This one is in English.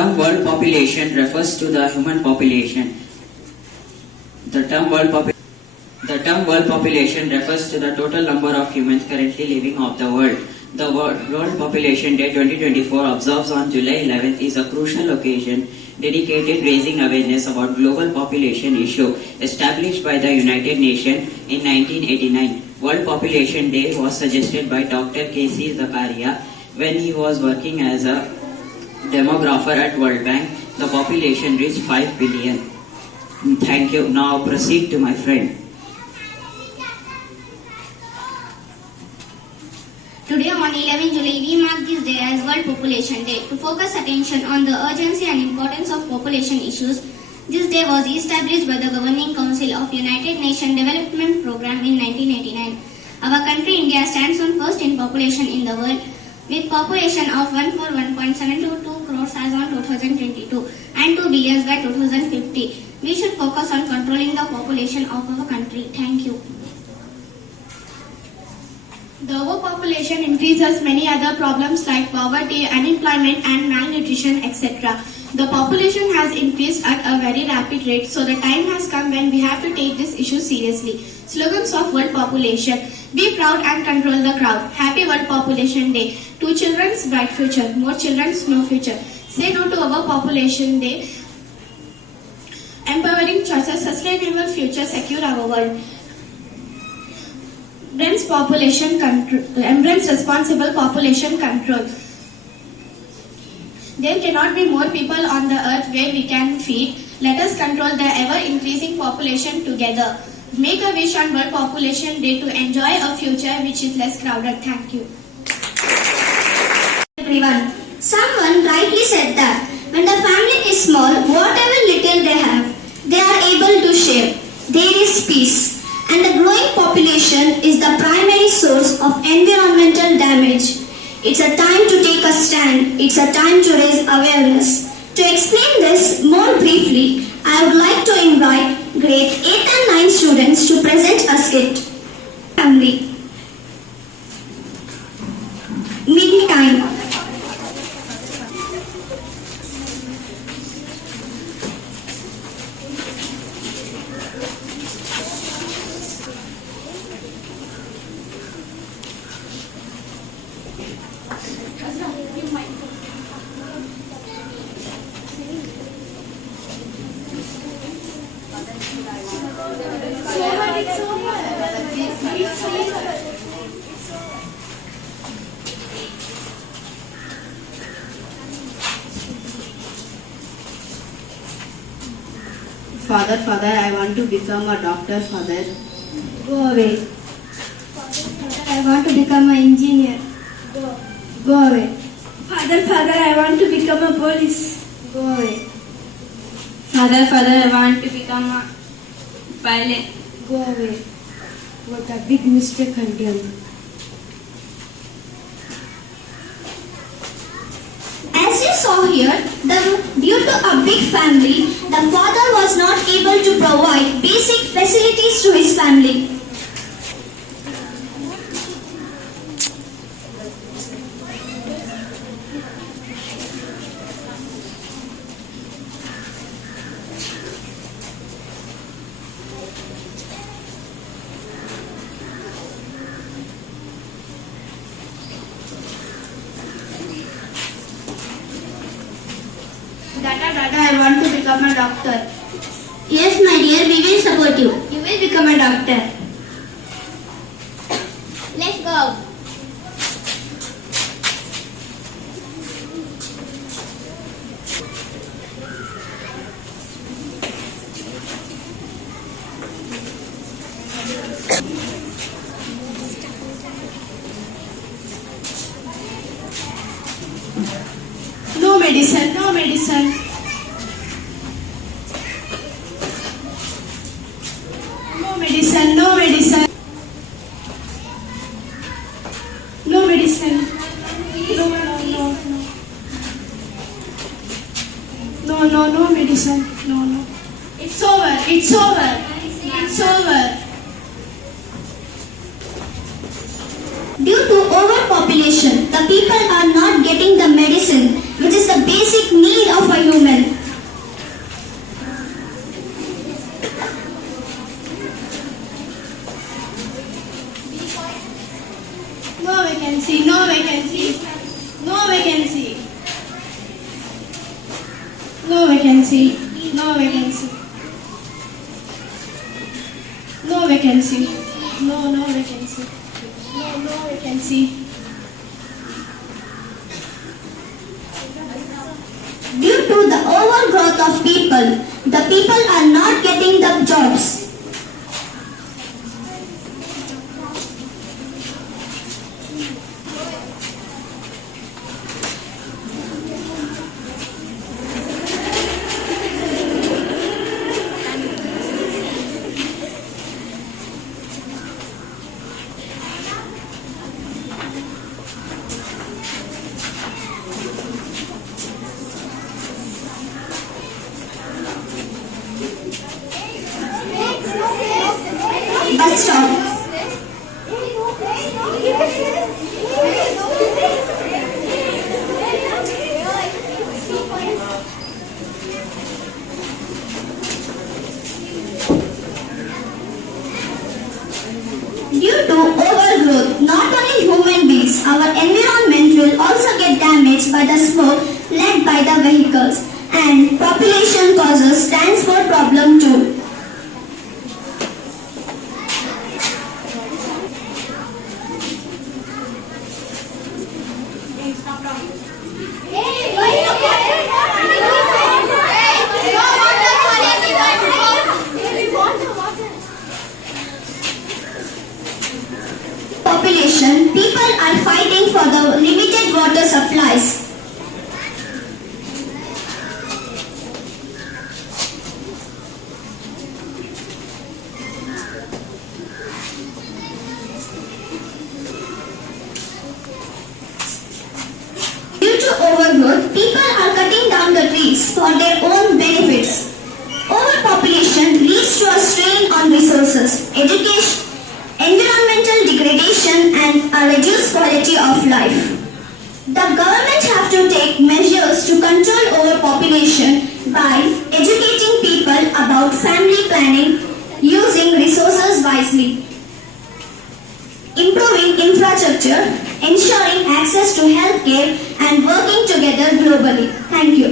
term world population refers to the human population. The term world population refers to the total number of humans currently living of the world. The World Population Day 2024 observed on July 11th is a crucial occasion dedicated raising awareness about global population issue established by the United Nations in 1989. World Population Day was suggested by Dr. K.C. Zakaria when he was working as a demographer at World Bank. The population reached 5 billion. Thank you. Now proceed to my friend. Today on 11 July, we mark this day as World Population Day. To focus attention on the urgency and importance of population issues, this day was established by the Governing Council of United Nations Development Programme in 1989. Our country, India, stands on first in population in the world, with population of 141.722 crores as on 2022 and 2 billion by 2050. We should focus on controlling the population of our country. Thank you. The overpopulation increases many other problems like poverty, unemployment and malnutrition, etc. The population has increased at a very rapid rate, so the time has come when we have to take this issue seriously. Slogans of World Population: be proud and control the crowd. Happy World Population Day. 2 children's bright future. More children's no future. Say no to overpopulation day. Empowering choices, sustainable future, secure our world. Embrace responsible population control. There cannot be more people on the earth where we can feed. Let us control the ever-increasing population together. Make a wish on World Population Day to enjoy a future which is less crowded. Thank you. Everyone, someone rightly said that when the family is small, whatever little they have, they are able to share. There is peace. And the growing population is the primary source of environmental damage. It's a time to take a stand. It's a time to raise awareness. To explain this more briefly, I would like to invite grade 8 and 9 students to present a skit. Family. Meantime. Father, I want to become a doctor, father. Go away. Father, I want to become an engineer. Go away. Father, I want to become a police. Go away. Father, I want to become a pilot. Go away. What a big mistake I did. As you saw here, due to a big family, the father was not able to provide basic facilities to his family. Dada, I want to become a doctor. Yes, my dear, we will support you. You will become a doctor. Let's go. No medicine, no medicine. No medicine, no medicine. No medicine. No medicine. No. It's over. It's over. Due to overpopulation, the people are not getting the medicine, which is the basic need of a women. No vacancy, no vacancy, no vacancy. No vacancy, no vacancy. No vacancy. No, no vacancy. No, no vacancy. Due to the overgrowth of people, the people are not getting the jobs. Bus stop. Due to overgrowth, not only human beings, our environment will also get damaged by the smoke led by the vehicles, and population causes transport problem too. Population, people are fighting for the limited water supplies. Due to overgrowth, people are cutting down the trees for their own benefits. Overpopulation leads to a strain on resources, education, environmental degradation and a reduced quality of life. The government have to take measures to control overpopulation by educating people about family planning, using resources wisely, improving infrastructure, ensuring access to healthcare and working together globally. Thank you.